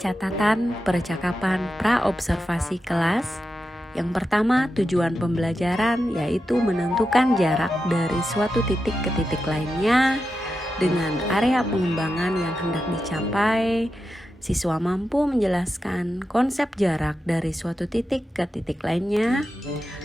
Catatan percakapan pra-observasi kelas. Yang pertama, tujuan pembelajaran yaitu menentukan jarak dari suatu titik ke titik lainnya dengan area pengembangan yang hendak dicapai. Siswa mampu menjelaskan konsep jarak dari suatu titik ke titik lainnya.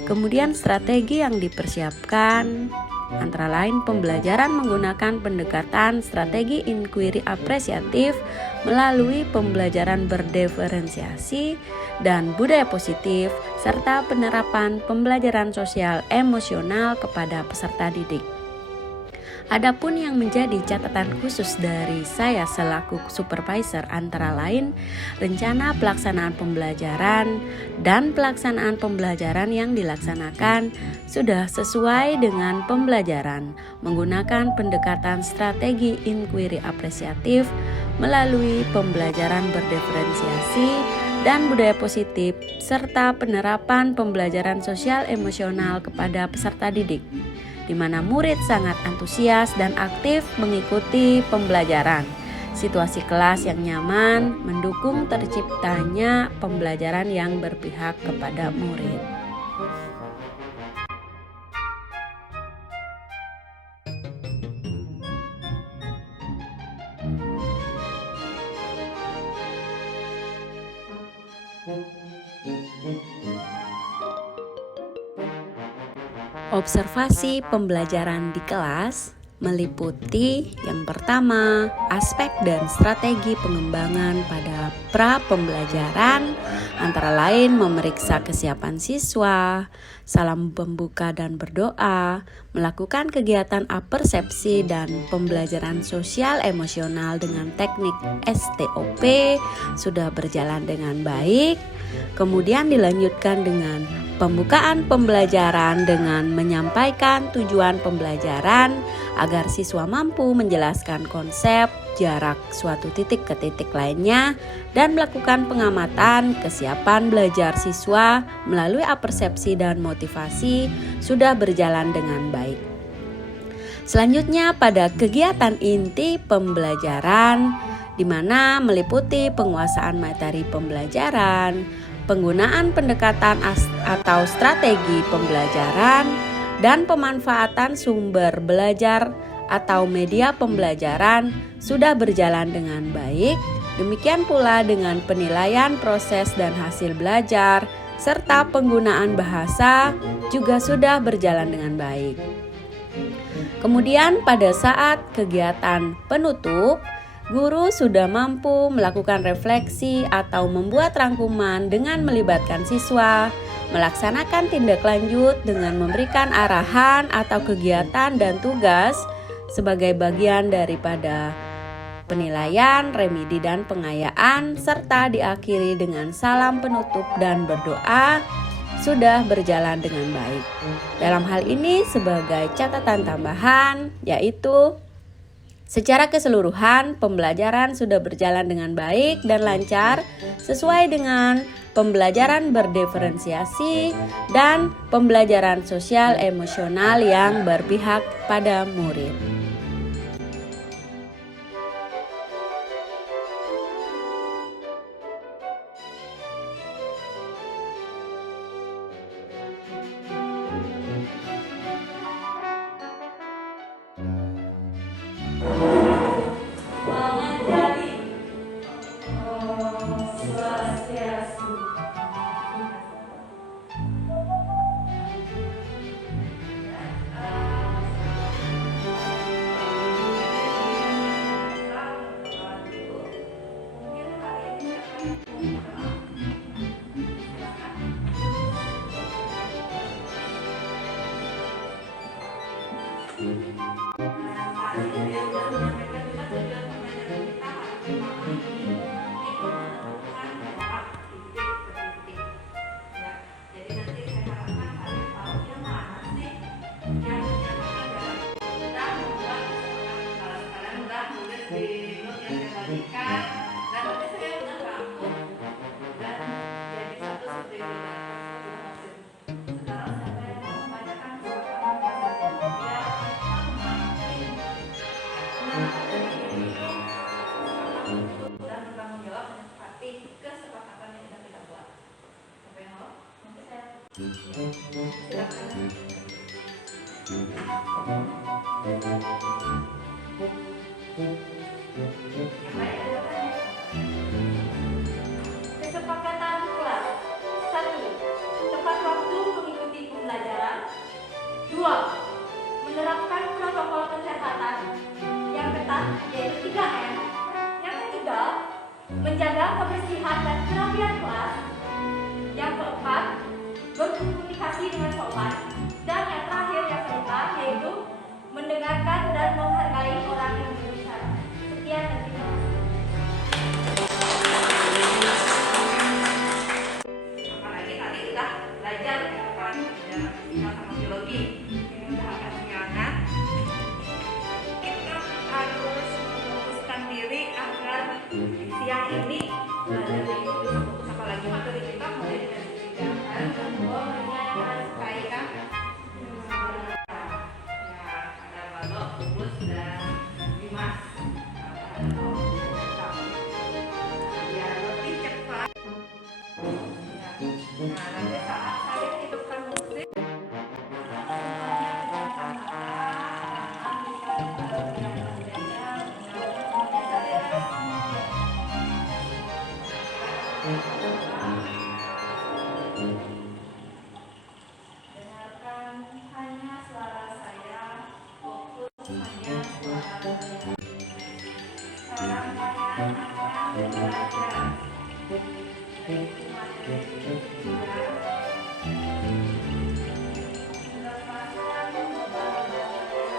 Kemudian strategi yang dipersiapkan antara lain pembelajaran menggunakan pendekatan strategi inquiry apresiatif melalui pembelajaran berdiferensiasi dan budaya positif serta penerapan pembelajaran sosial emosional kepada peserta didik. Adapun yang menjadi catatan khusus dari saya selaku supervisor antara lain rencana pelaksanaan pembelajaran dan pelaksanaan pembelajaran yang dilaksanakan sudah sesuai dengan pembelajaran menggunakan pendekatan strategi inquiry apresiatif melalui pembelajaran berdiferensiasi dan budaya positif serta penerapan pembelajaran sosial emosional kepada peserta didik, di mana murid sangat antusias dan aktif mengikuti pembelajaran. Situasi kelas yang nyaman mendukung terciptanya pembelajaran yang berpihak kepada murid. Observasi pembelajaran di kelas meliputi yang pertama, aspek dan strategi pengembangan pada pra-pembelajaran, antara lain memeriksa kesiapan siswa, salam pembuka dan berdoa, melakukan kegiatan apersepsi dan pembelajaran sosial emosional dengan teknik STOP sudah berjalan dengan baik. Kemudian dilanjutkan dengan pembukaan pembelajaran dengan menyampaikan tujuan pembelajaran agar siswa mampu menjelaskan konsep jarak suatu titik ke titik lainnya dan melakukan pengamatan kesiapan belajar siswa melalui apersepsi dan motivasi sudah berjalan dengan baik. Selanjutnya pada kegiatan inti pembelajaran di mana meliputi penguasaan materi pembelajaran, penggunaan pendekatan atau strategi pembelajaran, dan pemanfaatan sumber belajar atau media pembelajaran sudah berjalan dengan baik. Demikian pula dengan penilaian proses dan hasil belajar, serta penggunaan bahasa juga sudah berjalan dengan baik. Kemudian pada saat kegiatan penutup, guru sudah mampu melakukan refleksi atau membuat rangkuman dengan melibatkan siswa, melaksanakan tindak lanjut dengan memberikan arahan atau kegiatan dan tugas sebagai bagian daripada penilaian, remedi dan pengayaan, serta diakhiri dengan salam penutup dan berdoa sudah berjalan dengan baik. Dalam hal ini sebagai catatan tambahan yaitu secara keseluruhan, pembelajaran sudah berjalan dengan baik dan lancar sesuai dengan pembelajaran berdiferensiasi dan pembelajaran sosial emosional yang berpihak pada murid. Kesepakatan kelas. 1. Tepat waktu mengikuti pembelajaran. 2. Menerapkan protokol kesehatan yang ketat, yaitu 3M. Yang ketiga, menjaga kebersihan dan kerapian kelas. Yang keempat, berkomunikasi dengan sopan. Dan yang terakhir, yang kelima, yaitu mendengarkan dan menghargai orang yang berbicara. Sekian dan terima kasih. Apalagi tadi udah belajar kan sejarah fisika sama biologi. Ini udah agak siangan. Kita harus memfokuskan diri agar siang ini belajarnya itu bisa fokus, apalagi materi kita mulai dari ketiga kan. Pokoknya yang kalian sukai kan. Ya, ada Balok, Bubus, dan Dimas. Biar lebih cepat. Nah, nanti saat saya hidupkan musik, dengarkan hanya suara saya, fokus hanya suara saya. Sekarang kalian akan belajar. Yaitu materi ketiga. Lepaskan beban belajar.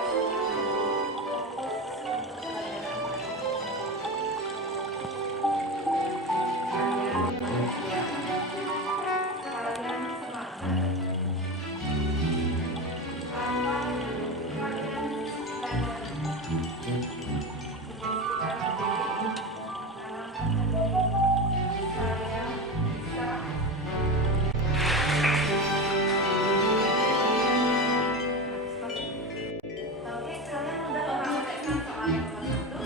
Fokus untuk pelajaran kalian siap. Kalian semangat. Apa yang kalian pelajari? Menjadikan diri, menanamkan diri. Saya bisa. Oke, kalian udah menyelesaikan soal yang satu?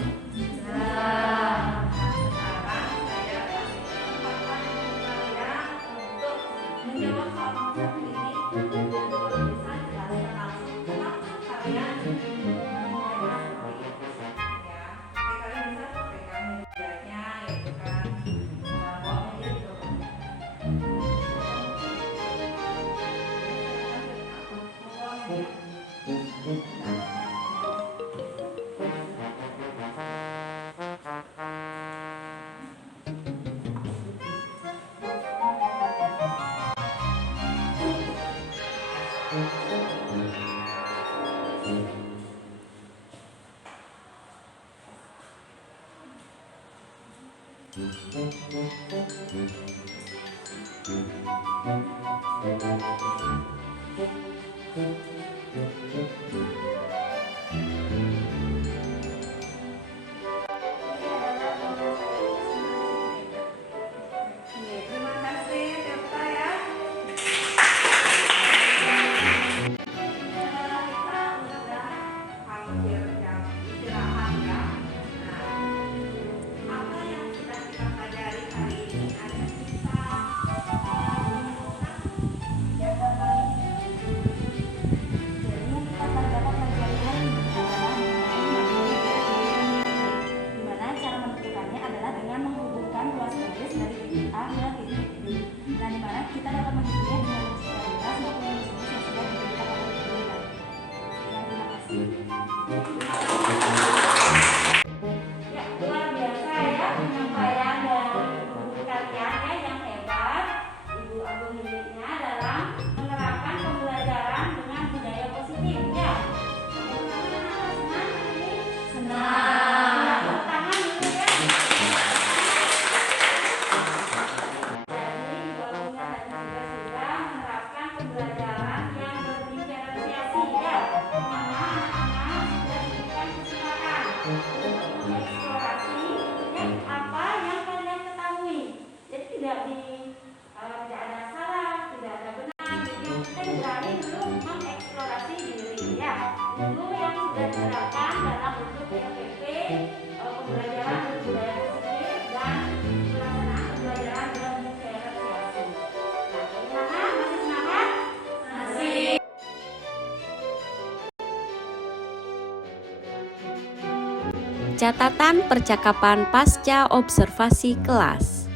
Nah, sekarang saya kasih kesempatan kalian untuk menjawab soal nomor satu ini. Dan kalau bisa jelaskan langsung kenapa kalian memulai soal ini. Ya, oke, kalian bisa pegang medianya, yaitu kan bawa media dulu. Bawa media. Terima kasih Tirta ya. Kita udah hampir jam istirahat ya. Nah, apa yang sudah kita pelajari hari ini? Ada kita yang kali. Jadi dulu yang sudah diterapkan dalam bentuk PLPP, pembelajaran berbudaya positif dan pelaksanaan pembelajaran berdiferensiasi. Nah, bagaimana? Masih semangat? Masih. Catatan percakapan pasca observasi kelas.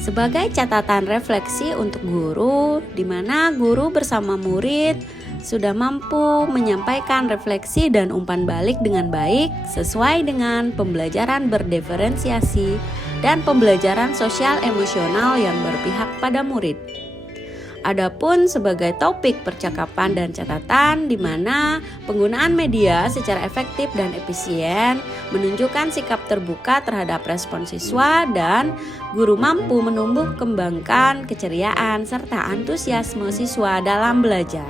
Sebagai catatan refleksi untuk guru, di mana guru bersama murid sudah mampu menyampaikan refleksi dan umpan balik dengan baik sesuai dengan pembelajaran berdiferensiasi dan pembelajaran sosial emosional yang berpihak pada murid. Adapun sebagai topik percakapan dan catatan di mana penggunaan media secara efektif dan efisien menunjukkan sikap terbuka terhadap respon siswa dan guru mampu menumbuh kembangkan keceriaan serta antusiasme siswa dalam belajar.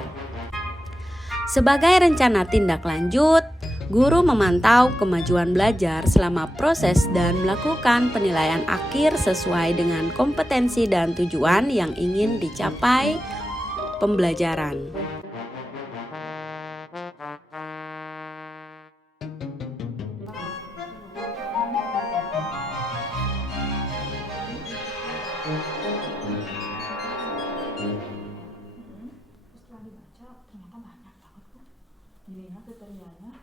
Sebagai rencana tindak lanjut, guru memantau kemajuan belajar selama proses dan melakukan penilaian akhir sesuai dengan kompetensi dan tujuan yang ingin dicapai pembelajaran. Setelah dibaca ternyata banyak banget tuh. Dilihat kriterianya.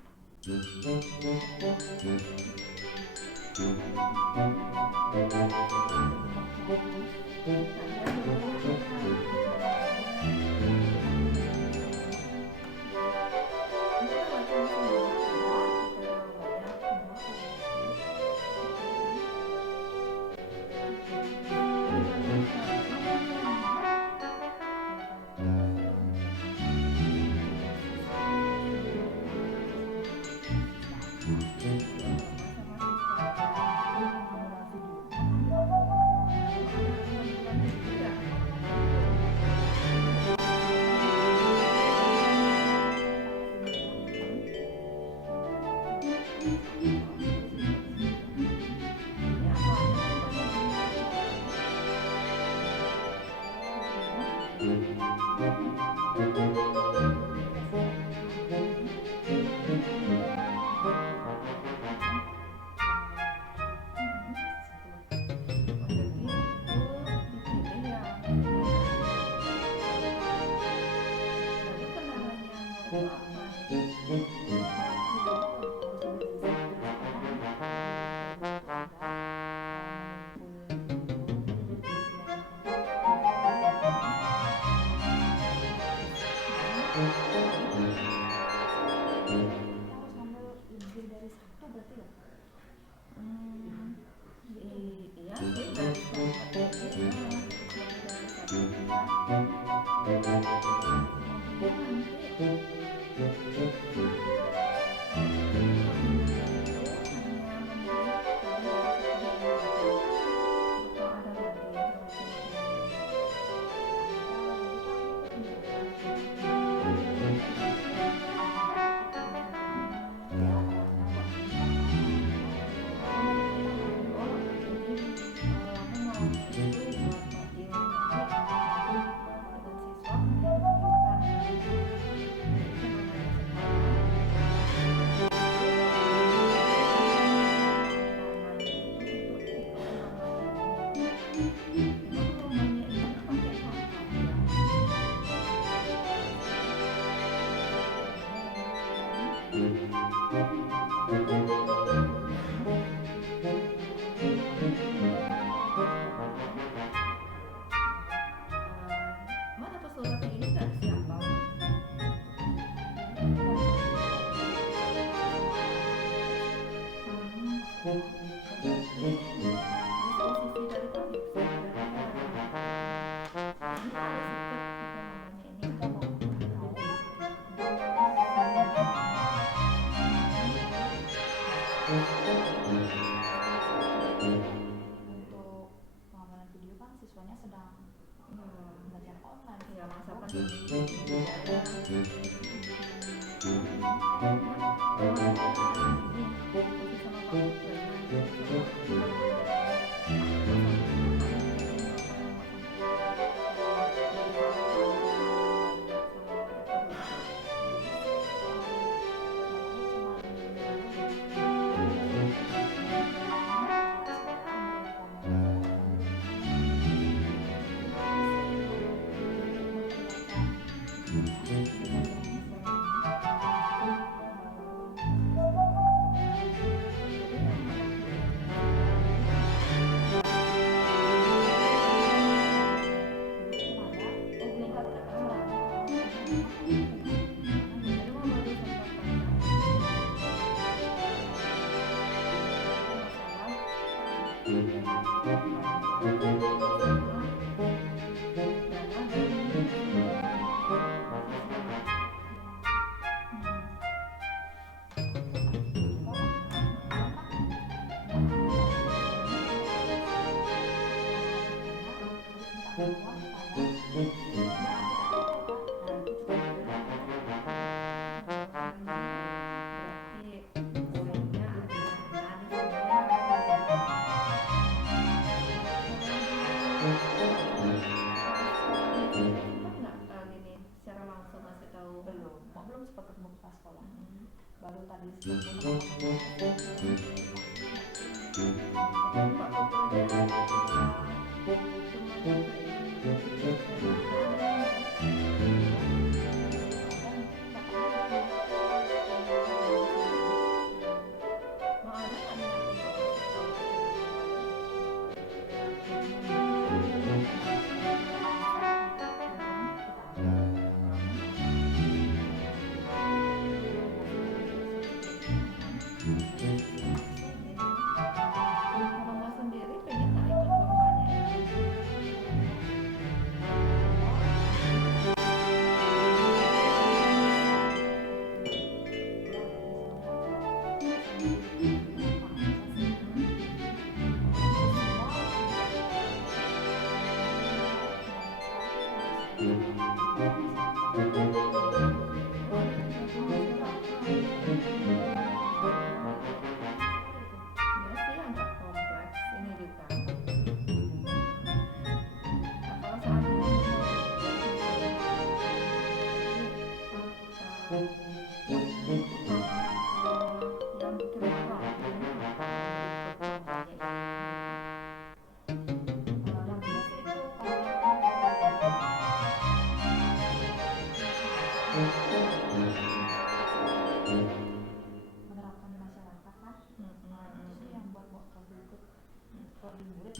Untuk pengamanan video kan siswanya sedang belajar online ya, masa Belum sempat ketemu pas sekolah. Baru tadi menerapkan di masyarakat kan. Itu sih yang buat prodi murid.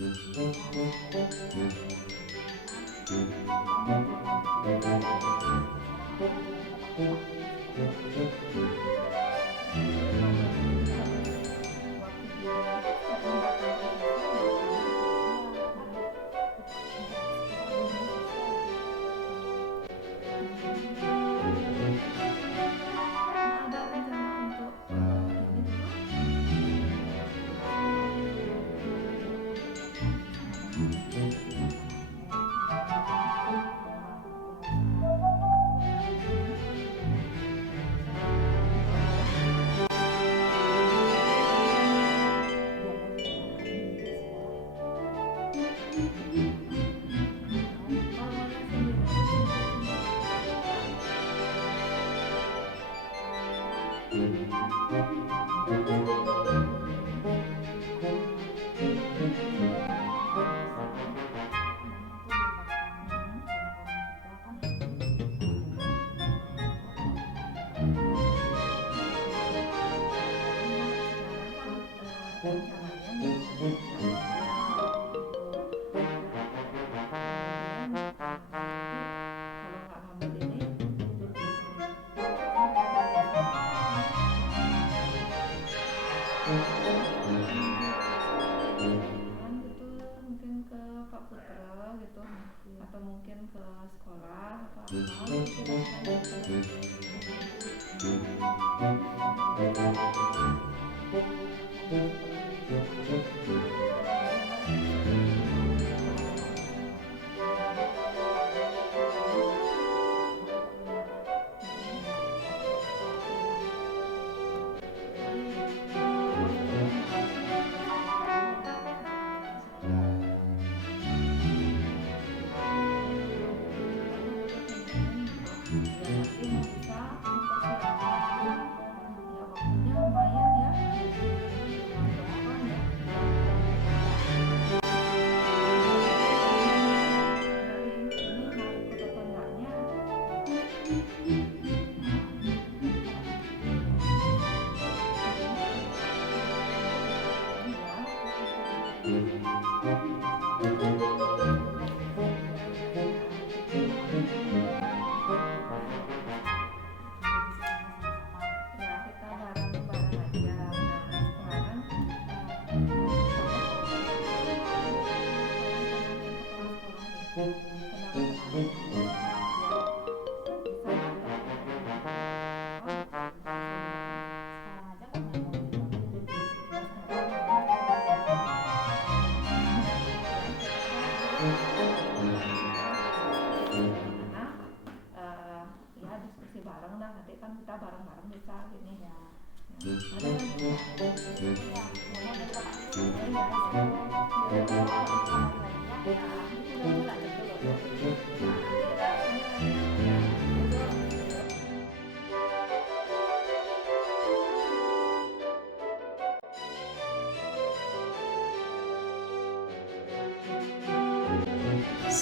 Mungkin ke Pak Putra gitu, atau mungkin ke sekolah atau apa bareng-bareng bisa gini ya. Ada kan ya, mama ada kakak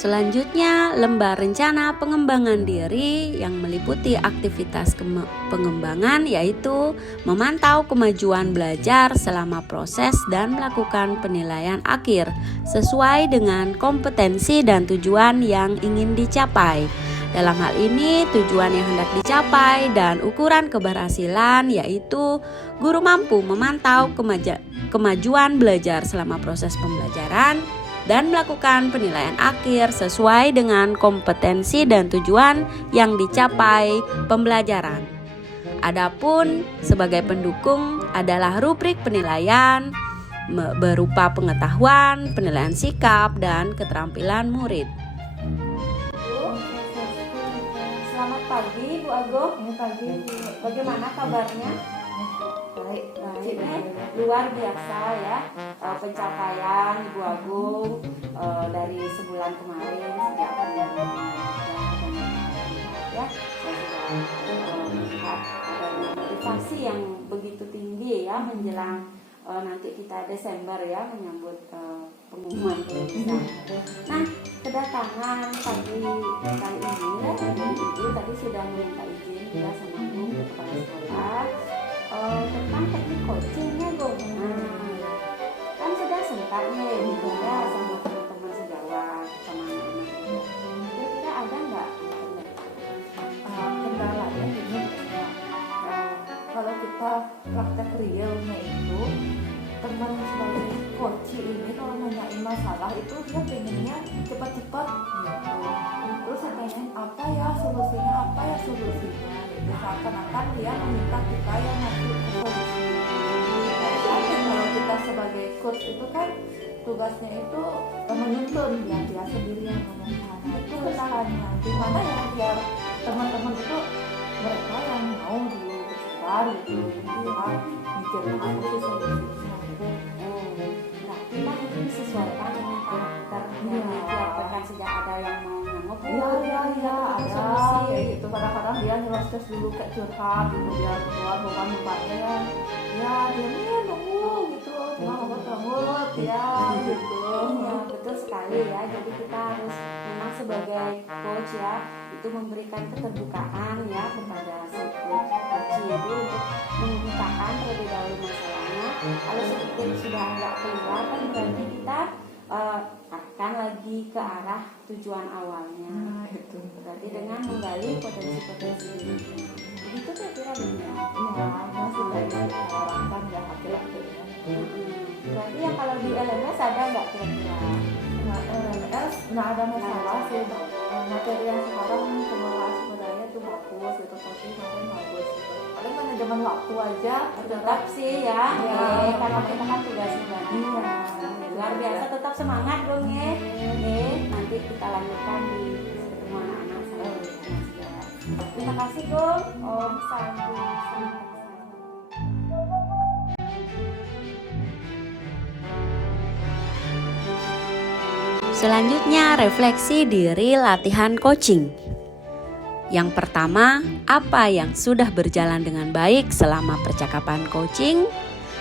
Selanjutnya, lembar rencana pengembangan diri yang meliputi aktivitas pengembangan yaitu memantau kemajuan belajar selama proses dan melakukan penilaian akhir sesuai dengan kompetensi dan tujuan yang ingin dicapai. Dalam hal ini, tujuan yang hendak dicapai dan ukuran keberhasilan yaitu guru mampu memantau kemajuan belajar selama proses pembelajaran dan melakukan penilaian akhir sesuai dengan kompetensi dan tujuan yang dicapai pembelajaran. Adapun sebagai pendukung adalah rubrik penilaian berupa pengetahuan, penilaian sikap, dan keterampilan murid. Selamat pagi Bu Agung. pagi. Bagaimana kabarnya? Baik, Luar biasa ya pencapaian Ibu Agung dari sebulan kemarin sejak pendidikan ya. Saya sudah melihat adanya motivasi yang begitu tinggi ya menjelang nanti kita Desember ya menyambut pengumuman kelulusan. Nah, kedatangan pagi kali ini ya, Ibu tadi sudah meminta izin ya sama Bu kepala sekolah tentang teknik coachingnya Bu. Kan sudah sempat nih bicara sama teman-teman sejawat sama anak-anak. Kira-kira ada nggak kendalanya gini, kalau kita praktek realnya itu teman sebagai coach ini kalau nanyain masalah itu dia pengennya cepat-cepat gitu. Terus saya tanyain apa ya solusinya gitu. Seakan-akan dia meminta kita yang ngasih solusi. Tapi kalau kita sebagai coach itu kan tugasnya itu menuntun ya, dia sendiri yang ngomong. Nah itu kesalahannya. Gimana ya biar teman-teman itu mereka yang mau dulu bersebar gitu, dia mikir apa sih solusinya. Berarti kan itu disesuaikan dengan karakter yang ditiapkan sejak ada yang mau nengok. Iya ada kayak gitu. Kadang-kadang dia nyerocos dulu kayak curhat gitu, dia keluar beban-bebannya ya dia nih nunggu gitu, cuma ngomong mulut ya gitu. Iya betul sekali ya. Jadi kita harus memang sebagai coach ya itu memberikan keterbukaan ya kepada si coach itu untuk membukakan terlebih dahulu masalahnya. Kalau sedikit sudah nggak keluar kan berarti kita akan lagi ke arah tujuan awalnya. Itu Berarti dengan menggali potensi-potensi dirinya. Begitu kira-kira dunia. ya masih banyak orang kan nggak hati-hatinya. Berarti ya kalau di LMS ada nggak kira-kira? Nah, LMS nggak ada masalah sih. Materi yang sekarang pengelolaan sumber daya itu bagus gitu, pasti makin bagus gitu. Paling manajemen waktu aja Tetap sih ya, Ya. karena kita kan tugasnya banyak. Iya. Luar biasa, tetap semangat dong ya. Nanti kita lanjutkan di ketemu anak-anak sama anak sejawat. Terima kasih Gong. Om Santi. Selanjutnya, refleksi diri latihan coaching. Yang pertama, apa yang sudah berjalan dengan baik selama percakapan coaching?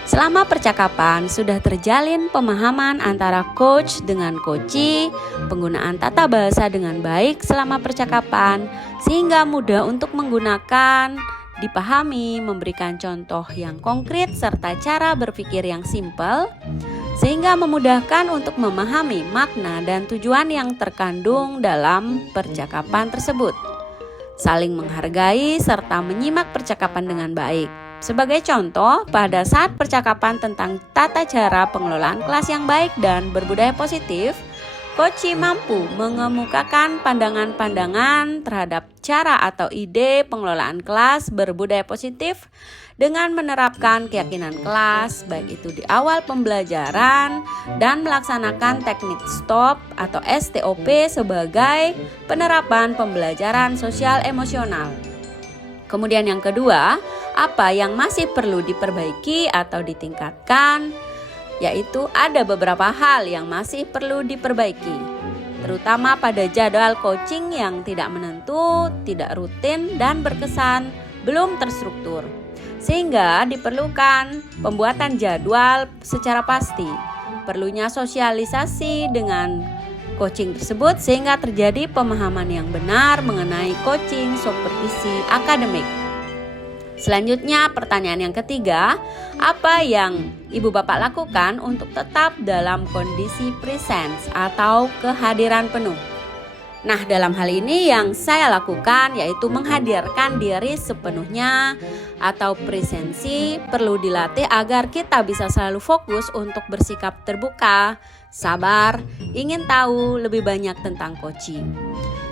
Selama percakapan sudah terjalin pemahaman antara coach dengan coachee, penggunaan tata bahasa dengan baik selama percakapan, sehingga mudah untuk menggunakan, dipahami, memberikan contoh yang konkret, serta cara berpikir yang simpel, sehingga memudahkan untuk memahami makna dan tujuan yang terkandung dalam percakapan tersebut. Saling menghargai serta menyimak percakapan dengan baik. Sebagai contoh, pada saat percakapan tentang tata cara pengelolaan kelas yang baik dan berbudaya positif, coachee mampu mengemukakan pandangan-pandangan terhadap cara atau ide pengelolaan kelas berbudaya positif dengan menerapkan keyakinan kelas, baik itu di awal pembelajaran dan melaksanakan teknik STOP atau STOP sebagai penerapan pembelajaran sosial emosional. Kemudian yang kedua, apa yang masih perlu diperbaiki atau ditingkatkan? Yaitu ada beberapa hal yang masih perlu diperbaiki, terutama pada jadwal coaching yang tidak menentu, tidak rutin, dan berkesan belum terstruktur. Sehingga diperlukan pembuatan jadwal secara pasti. Perlunya sosialisasi dengan coaching tersebut sehingga terjadi pemahaman yang benar mengenai coaching supervisi akademik. Selanjutnya pertanyaan yang ketiga, apa yang ibu bapak lakukan untuk tetap dalam kondisi presence atau kehadiran penuh? Nah, dalam hal ini yang saya lakukan yaitu menghadirkan diri sepenuhnya atau presensi perlu dilatih agar kita bisa selalu fokus untuk bersikap terbuka, sabar, ingin tahu lebih banyak tentang coaching.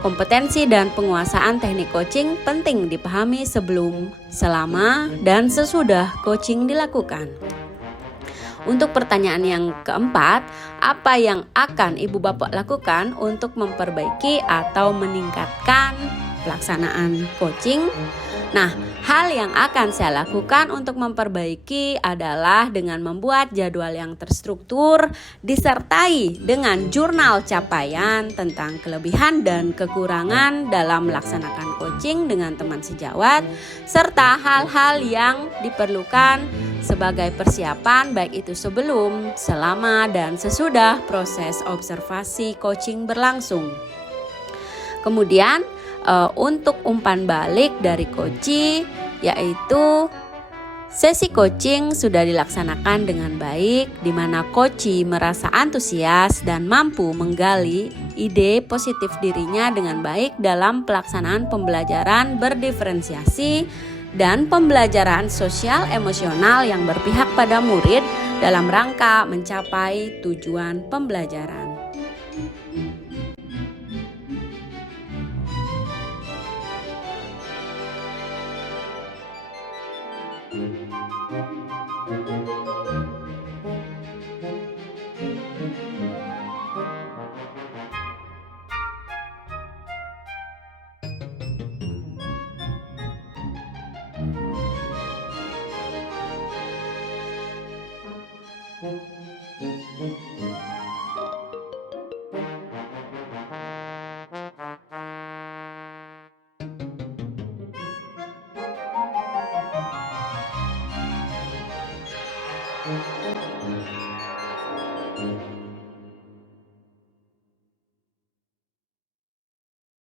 Kompetensi dan penguasaan teknik coaching penting dipahami sebelum, selama, dan sesudah coaching dilakukan. Untuk pertanyaan yang keempat, apa yang akan ibu bapak lakukan untuk memperbaiki atau meningkatkan pelaksanaan coaching? Nah, hal yang akan saya lakukan untuk memperbaiki adalah dengan membuat jadwal yang terstruktur disertai dengan jurnal capaian tentang kelebihan dan kekurangan dalam melaksanakan coaching dengan teman sejawat, serta hal-hal yang diperlukan sebagai persiapan baik itu sebelum, selama, dan sesudah proses observasi coaching berlangsung. Kemudian untuk umpan balik dari coach, yaitu sesi coaching sudah dilaksanakan dengan baik, di mana coach merasa antusias dan mampu menggali ide positif dirinya dengan baik dalam pelaksanaan pembelajaran berdiferensiasi dan pembelajaran sosial emosional yang berpihak pada murid dalam rangka mencapai tujuan pembelajaran.